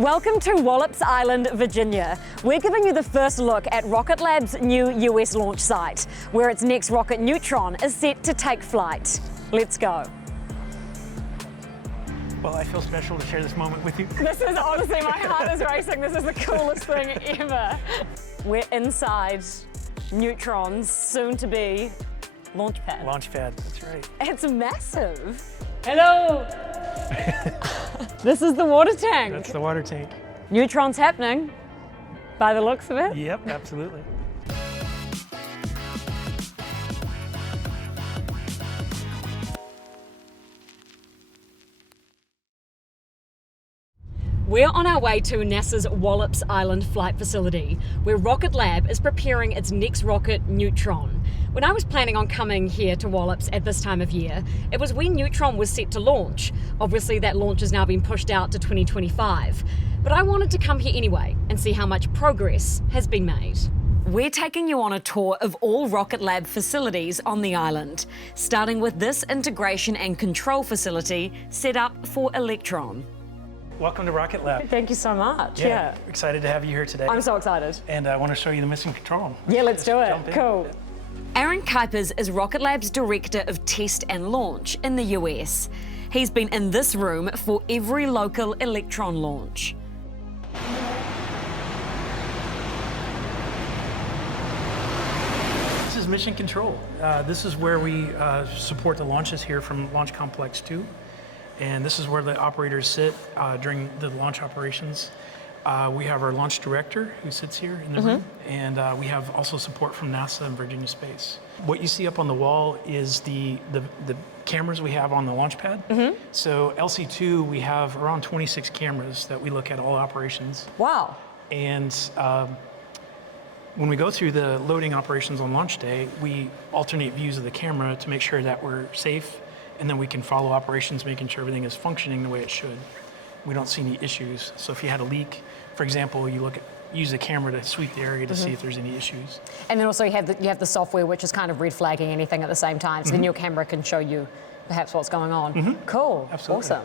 Welcome to Wallops Island, Virginia. We're giving you the first look at Rocket Lab's new US launch site, where its next rocket, Neutron, is set to take flight. Let's go. Well, I feel special to share this moment with you. This is honestly, my heart is racing. This is the coolest thing ever. We're inside Neutron's soon-to-be launch pad. Launch pad, that's right. It's massive. Hello. This is the water tank. That's the water tank. Neutron's happening, by the looks of it. Yep, absolutely. We're on our way to NASA's Wallops Island flight facility, where Rocket Lab is preparing its next rocket, Neutron. When I was planning on coming here to Wallops at this time of year, it was when Neutron was set to launch. Obviously, that launch has now been pushed out to 2025. But I wanted to come here anyway and see how much progress has been made. We're taking you on a tour of all Rocket Lab facilities on the island, starting with this integration and control facility set up for Electron. Welcome to Rocket Lab. Thank you so much. Yeah. Excited to have you here today. I'm so excited. And I want to show you the mission control room. Yeah, let's do it. Jump in. Cool. Aaron Kuipers is Rocket Lab's Director of Test and Launch in the US. He's been in this room for every local Electron launch. This is mission control. This is where we support the launches here from Launch Complex 2. And this is where the operators sit during the launch operations. We have our launch director who sits here in the room, and we have also support from NASA and Virginia Space. What you see up on the wall is the cameras we have on the launch pad. So LC2, we have around 26 cameras that we look at all operations. Wow. And when we go through the loading operations on launch day, we alternate views of the camera to make sure that we're safe, and then we can follow operations, making sure everything is functioning the way it should. We don't see any issues. So if you had a leak, for example, you use the camera to sweep the area to see if there's any issues. And then also you have the software, which is kind of red flagging anything at the same time. So then your camera can show you perhaps what's going on. Cool. Absolutely.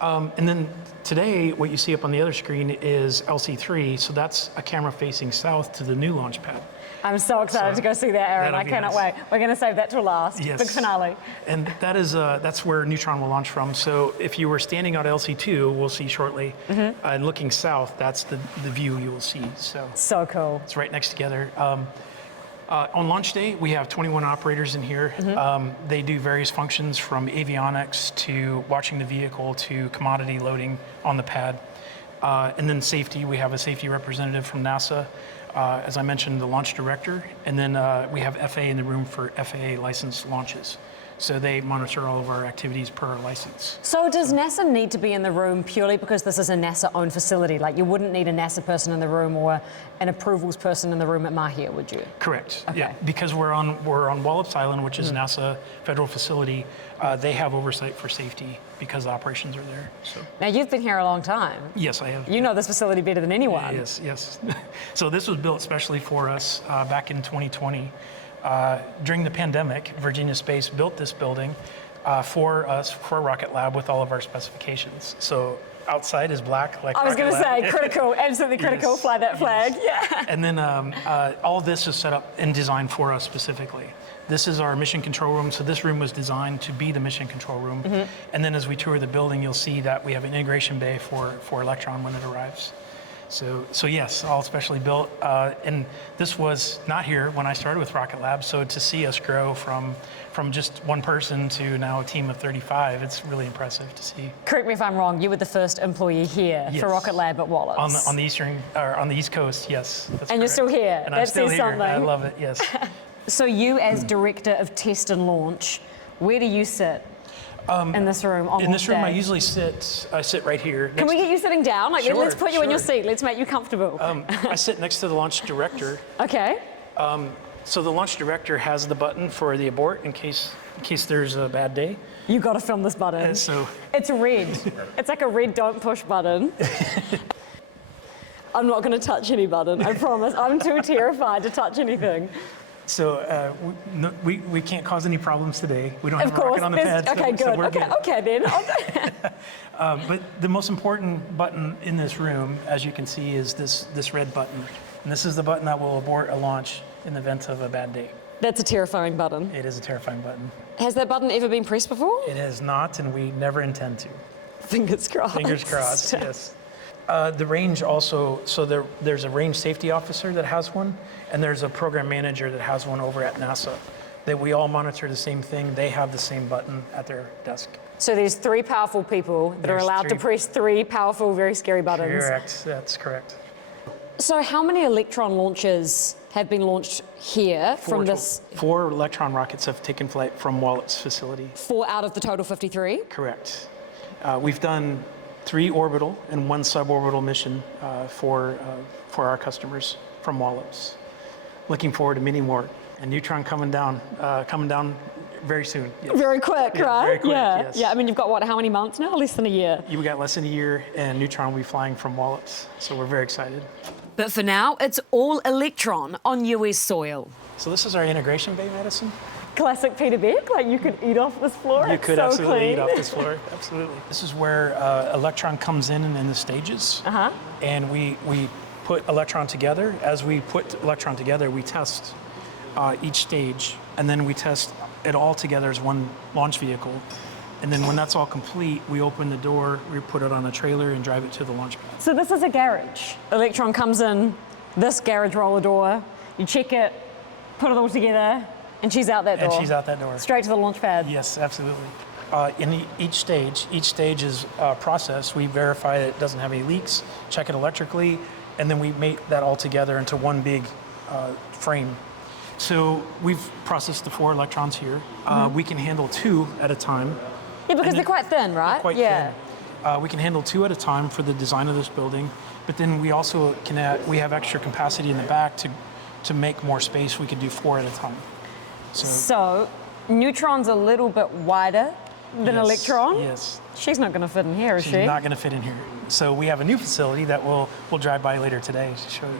Awesome. And then today, what you see up on the other screen is LC3. So that's a camera facing south to the new launch pad. I'm so excited to go see that, Aaron. I cannot wait. We're going to save that till last. Yes. Big finale. And that's where Neutron will launch from. So if you were standing at LC2, we'll see shortly, and looking south, that's the view you will see. So cool. It's right next together. On launch day, we have 21 operators in here. They do various functions from avionics to watching the vehicle to commodity loading on the pad. And then safety, we have a safety representative from NASA. As I mentioned, the launch director. And then we have FAA in the room for FAA licensed launches. So they monitor all of our activities per our license. So does NASA need to be in the room purely because this is a NASA-owned facility? Like you wouldn't need a NASA person in the room or an approvals person in the room at Mahia, would you? Correct. Okay. Yeah, because we're on Wallops Island, which is a NASA federal facility. They have oversight for safety because the operations are there. So. Now you've been here a long time. Yes, I have. You know this facility better than anyone. Yes. So this was built especially for us back in 2020. During the pandemic, Virginia Space built this building for us, for Rocket Lab, with all of our specifications. So outside is black, like I was going to say, critical, absolutely critical, Yes. fly that flag, yeah. And then all this is set up and designed for us specifically. This is our mission control room. So this room was designed to be the mission control room. And then as we tour the building, you'll see that we have an integration bay for Electron when it arrives. So yes, all specially built. And this was not here when I started with Rocket Lab. So to see us grow from just one person to now a team of 35, it's really impressive to see. Correct me if I'm wrong, you were the first employee here for Rocket Lab at Wallops. On the East Coast, yes. That's and correct. you're still here. And that I'm still says here. something. I love it, yes. So you as Director of Test and Launch, where do you sit in this room on In this room, day? I usually sit right here. Can we get you sitting down? Like, Sure, let's put you in your sure. seat. Let's make you comfortable. I sit next to the launch director. Okay. So the launch director has the button for the abort in case there's a bad day. You got to film this button. So It's red. It's like a red don't push button. I'm not going to touch any button, I promise. I'm too terrified to touch anything. So we can't cause any problems today. We don't Of have a rocket course. on the pad. Okay, so good. we're Okay then. But the most important button in this room, as you can see, is this red button. And this is the button that will abort a launch in the event of a bad day. That's a terrifying button. It is a terrifying button. Has that button ever been pressed before? It has not, and we never intend to. Fingers crossed. Fingers crossed, yes. The range also, so there's a range safety officer that has one, and there's a program manager that has one over at NASA. That we all monitor the same thing. They have the same button at their desk. So there's 3 powerful people that are allowed to press 3 powerful, very scary buttons. Correct, that's correct. So how many Electron launches have been launched here from this? 4 Electron rockets have taken flight from Wallops facility. 4 out of the total 53? Correct. We've done 3 orbital and 1 suborbital mission for our customers from Wallops. Looking forward to many more. And Neutron coming down very soon. Yes. Very quick, Yeah, right? very quick, yeah. yes. Yeah, I mean, you've got what, how many months now? Less than a year. We got less than a year, and Neutron will be flying from Wallops, so we're very excited. But for now, it's all Electron on US soil. So this is our integration bay, Madison. Classic Peter Beck, like you could eat off this floor. You It's could so absolutely clean. eat off this floor, absolutely. This is where Electron comes in the stages, and we put Electron together. As we put Electron together, we test each stage, and then we test it all together as one launch vehicle. And then when that's all complete, we open the door, we put it on a trailer and drive it to the launch pad. So this is a garage. Electron comes in, this garage roller door, you check it, put it all together, and she's out that door. And she's out that door. Straight to the launch pad. Yes, absolutely. In each stage is processed. We verify that it doesn't have any leaks, check it electrically, and then we mate that all together into one big frame. So we've processed the 4 Electrons here. We can handle 2 at a time. Yeah, because they're quite thin, right? Quite thin. We can handle 2 at a time for the design of this building, but then we also we have extra capacity in the back to make more space. We could do 4 at a time. So Neutron's a little bit wider than Electron? Yes. She's not going to fit in here, is she? She's not going to fit in here. So we have a new facility that we'll drive by later today to show you.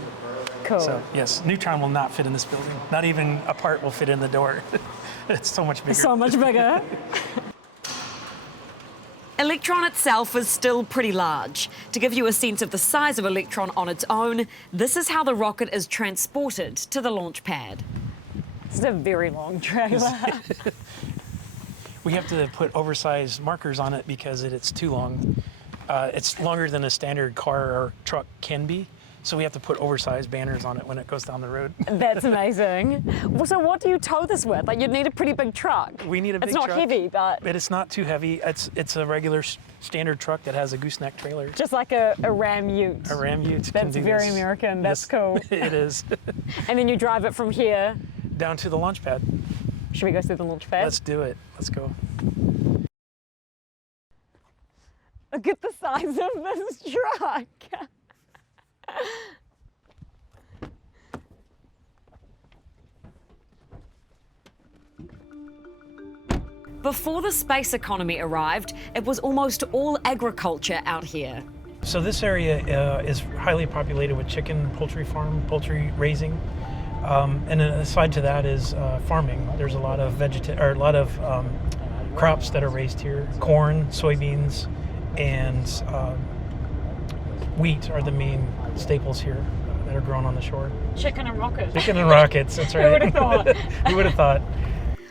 Cool. So yes, Neutron will not fit in this building. Not even a part will fit in the door. It's so much bigger. So much bigger. Electron itself is still pretty large. To give you a sense of the size of Electron on its own, this is how the rocket is transported to the launch pad. This is a very long trailer. We have to put oversized markers on it because it's too long. It's longer than a standard car or truck can be. So we have to put oversized banners on it when it goes down the road. That's amazing. Well, so what do you tow this with? Like, you'd need a pretty big truck. We need a big truck. It's not heavy, but it's not too heavy. It's a regular standard truck that has a gooseneck trailer. just like a Ram Ute. A Ram Ute. That's very American. That's cool. It is. And then you drive it from here. Down to the launch pad. Should we go through the launch pad? Let's do it. Let's go. Look at the size of this truck. Before the space economy arrived, it was almost all agriculture out here. So this area is highly populated with chicken, poultry farm, poultry raising. And then aside to that is farming. There's a lot of crops that are raised here. Corn, soybeans, and wheat are the main staples here that are grown on the shore. Chicken and rockets. Chicken and rockets, that's right. Who would have thought? Who would have thought?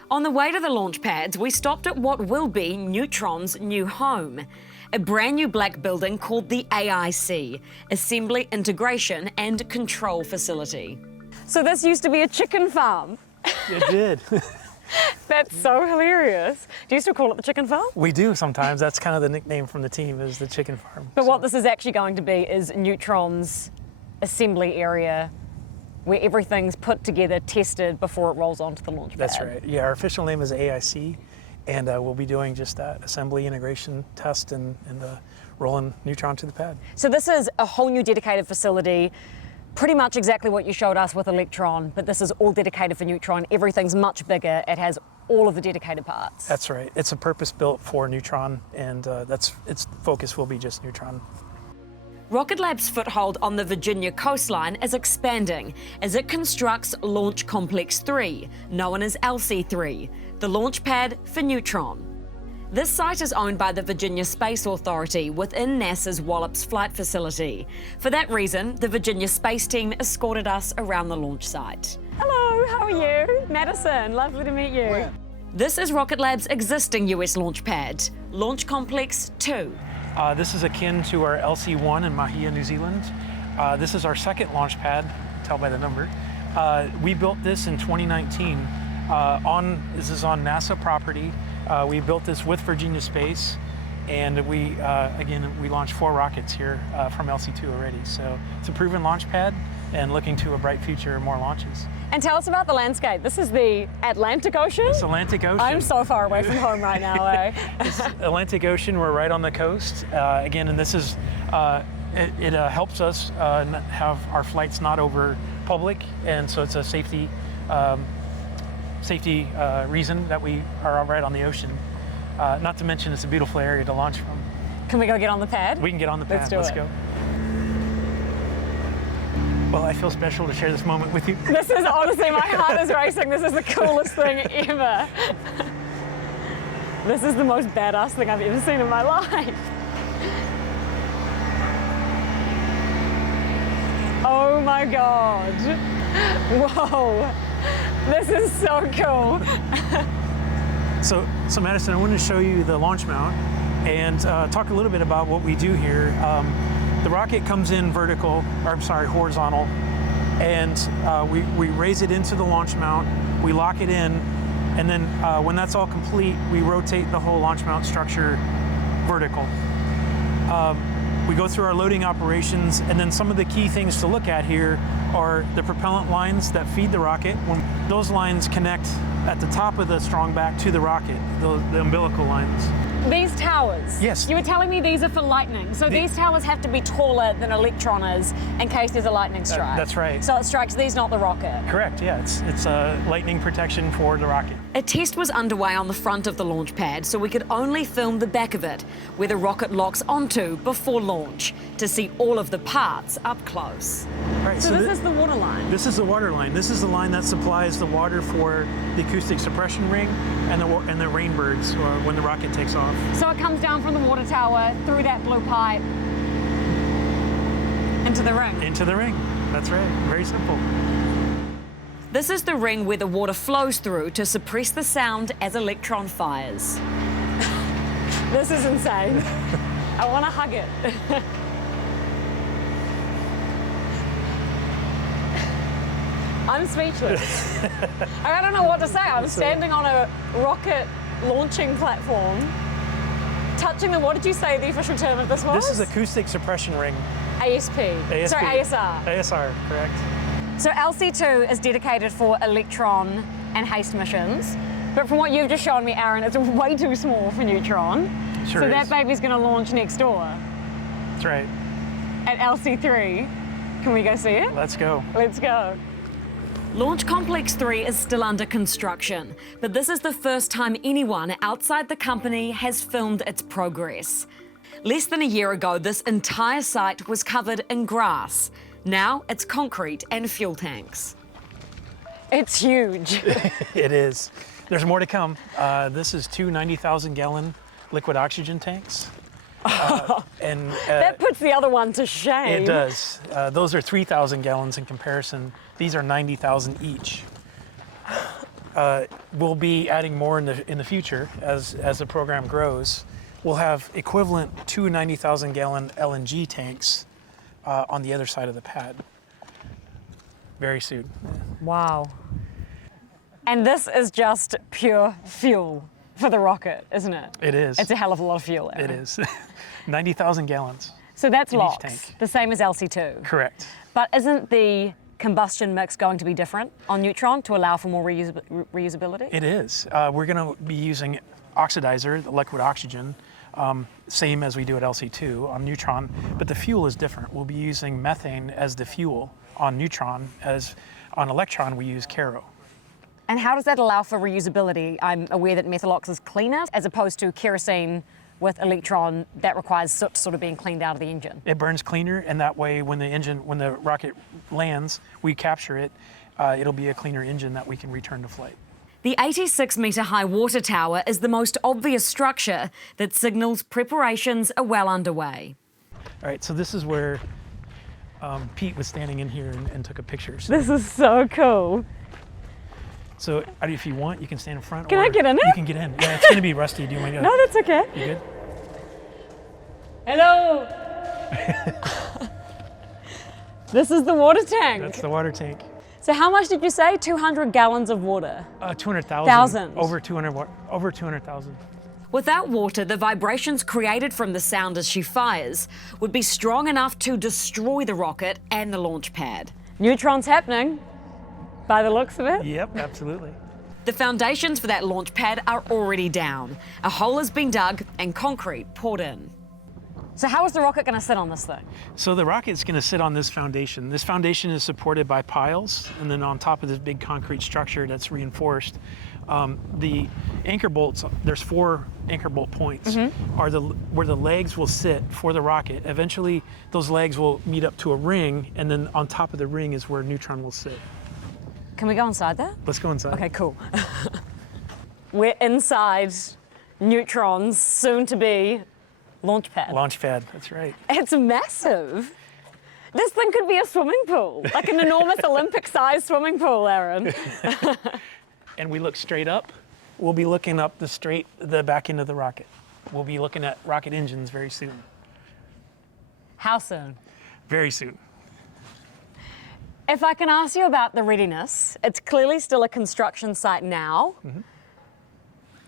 On the way to the launch pads, we stopped at what will be Neutron's new home. A brand new black building called the AIC, Assembly, Integration and Control Facility. So this used to be a chicken farm. It did. That's so hilarious. Do you still call it the chicken farm? We do sometimes. That's kind of the nickname from the team, is the chicken farm. But what this is actually going to be is Neutron's assembly area where everything's put together, tested before it rolls onto the launch pad. That's right. Yeah, our official name is AIC, and we'll be doing just that, assembly, integration, test, and rolling Neutron to the pad. So this is a whole new dedicated facility, pretty much exactly what you showed us with Electron, but this is all dedicated for Neutron. Everything's much bigger. It has all of the dedicated parts. That's right. It's a purpose built for Neutron, and its focus will be just Neutron. Rocket Lab's foothold on the Virginia coastline is expanding as it constructs Launch Complex 3, known as LC3, the launch pad for Neutron. This site is owned by the Virginia Space Authority within NASA's Wallops Flight Facility. For that reason, the Virginia Space Team escorted us around the launch site. Hello, how are you? Madison, lovely to meet you. Where? This is Rocket Lab's existing US launch pad, Launch Complex 2. This is akin to our LC1 in Mahia, New Zealand. This is our second launch pad, tell by the number. We built this in 2019. This is on NASA property. We built this with Virginia Space, and we launched 4 rockets here from LC2 already. So it's a proven launch pad and looking to a bright future, more launches. And tell us about the landscape. This is the Atlantic Ocean? It's Atlantic Ocean. I'm so far away from home right now, eh? It's Atlantic Ocean, we're right on the coast. And this is, it helps us have our flights not over public, and so it's a safety reason that we are right on the ocean. Not to mention it's a beautiful area to launch from. Can we go get on the pad? We can get on the pad, let's go. Well, I feel special to share this moment with you. This is honestly, my heart is racing. This is the coolest thing ever. This is the most badass thing I've ever seen in my life. Oh my God. Whoa. This is so cool. So Madison, I wanted to show you the launch mount and talk a little bit about what we do here. The rocket comes in horizontal, and we raise it into the launch mount, we lock it in, and then when that's all complete, we rotate the whole launch mount structure vertical. We go through our loading operations, and then some of the key things to look at here are the propellant lines that feed the rocket. When those lines connect at the top of the strong back to the rocket, the umbilical lines. These towers. Yes. You were telling me these are for lightning. So these towers have to be taller than Electron is in case there's a lightning strike. That's right. So it strikes these, not the rocket. Correct, yeah. It's lightning protection for the rocket. A test was underway on the front of the launch pad, so we could only film the back of it, where the rocket locks onto before launch, to see all of the parts up close. Right, So this is the water line. This is the water line. This is the line that supplies the water for the acoustic suppression ring and the rainbirds when the rocket takes off. So it comes down from the water tower, through that blue pipe, into the ring. Into the ring. That's right. Very simple. This is the ring where the water flows through to suppress the sound as Electron fires. This is insane. I want to hug it. I'm speechless. I don't know what to say. I'm standing on a rocket launching platform, touching what did you say the official term of this was? This is acoustic suppression ring. ASP. Sorry, ASR. ASR, correct. So LC2 is dedicated for Electron and HASTE missions, but from what you've just shown me, Aaron, it's way too small for Neutron. Sure so is. that baby's going to launch next door That's right. at LC3. Can we go see it? Let's go. Let's go. Launch Complex 3 is still under construction, but this is the first time anyone outside the company has filmed its progress. Less than a year ago, this entire site was covered in grass. Now it's concrete and fuel tanks. It's huge. It is. There's more to come. This is 2 90,000-gallon liquid oxygen tanks. That puts the other one to shame. It does. Those are 3,000 gallons in comparison. These are 90,000 each. We'll be adding more in the future as the program grows. We'll have equivalent 2 90,000-gallon LNG tanks on the other side of the pad very soon. Wow. And this is just pure fuel for the rocket, isn't it? It is. It's a hell of a lot of fuel, Aaron. It is. 90,000 gallons. So that's in each LOX, tank. the same as LC2. Correct. But isn't the combustion mix going to be different on Neutron to allow for more reusability? It is. We're going to be using oxidizer, the liquid oxygen, same as we do at LC2 on Neutron, but the fuel is different. We'll be using methane as the fuel on Neutron, as on Electron we use Caro. And how does that allow for reusability? I'm aware that Methalox is cleaner as opposed to kerosene with Electron that requires soot sort of being cleaned out of the engine? It burns cleaner, and that way when the rocket lands, we capture it, it'll be a cleaner engine that we can return to flight. The 86-metre high water tower is the most obvious structure that signals preparations are well underway. All right, so this is where Pete was standing in here and took a picture. So, This is so cool. so if you want, you can stand in front. Can or I get in it? You can get in. Yeah, it's going to be rusty. Do you want to go? No, that's okay. You good? Hello. This is the water tank. That's the water tank. So how much did you say? 200 gallons of water? 200,000. Thousands. Over 200,000. Without water, the vibrations created from the sound as she fires would be strong enough to destroy the rocket and the launch pad. Neutron's happening, by the looks of it. Yep, absolutely. The foundations for that launch pad are already down. A hole has been dug and concrete poured in. So how is the rocket going to sit on this thing? So the rocket's going to sit on this foundation. This foundation is supported by piles, and then on top of this big concrete structure that's reinforced, the anchor bolts, there's 4 anchor bolt points, are where the legs will sit for the rocket. Eventually, those legs will meet up to a ring, and then on top of the ring is where Neutron will sit. Can we go inside there? Let's go inside. Okay, cool. We're inside Neutron's soon-to-be launch pad. Launch pad, that's right. It's massive. This thing could be a swimming pool, like an enormous Olympic-sized swimming pool, Aaron. And we look straight up. We'll be looking up the back end of the rocket. We'll be looking at rocket engines very soon. How soon? Very soon. If I can ask you about the readiness, it's clearly still a construction site now.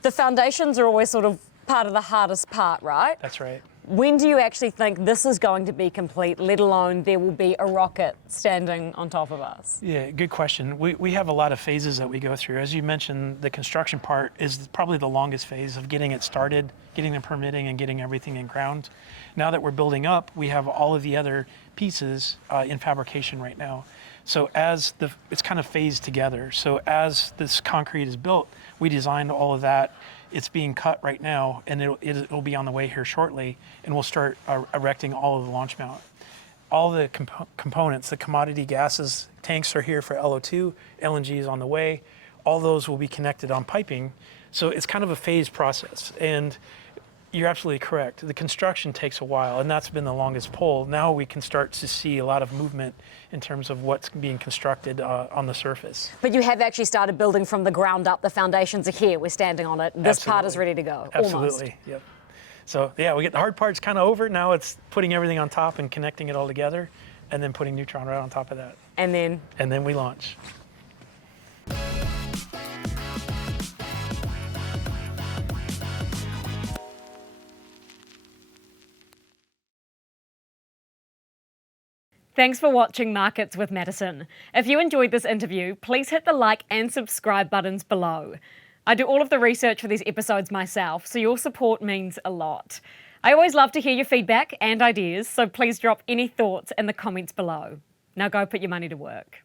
The foundations are always sort of part of the hardest part, right? That's right. When do you actually think this is going to be complete, let alone there will be a rocket standing on top of us? Yeah, good question. We have a lot of phases that we go through. As you mentioned, the construction part is probably the longest phase of getting it started, getting the permitting and getting everything in ground. Now that we're building up, we have all of the other pieces in fabrication right now. So it's kind of phased together. So as this concrete is built, we designed all of that. It's being cut right now, and it'll be on the way here shortly, and we'll start erecting all of the launch mount. All the components, the commodity gases, tanks are here for LO2, LNG is on the way. All those will be connected on piping. So it's kind of a phased process. And you're absolutely correct. The construction takes a while, and that's been the longest pull. Now we can start to see a lot of movement in terms of what's being constructed on the surface. But you have actually started building from the ground up. The foundations are here. We're standing on it. This part is ready to go. Absolutely. Almost. Yep. So yeah, we get the hard part's kind of over. Now it's putting everything on top and connecting it all together, and then putting Neutron right on top of that. And then we launch. Thanks for watching Markets with Madison. If you enjoyed this interview, please hit the like and subscribe buttons below. I do all of the research for these episodes myself, so your support means a lot. I always love to hear your feedback and ideas, so please drop any thoughts in the comments below. Now go put your money to work.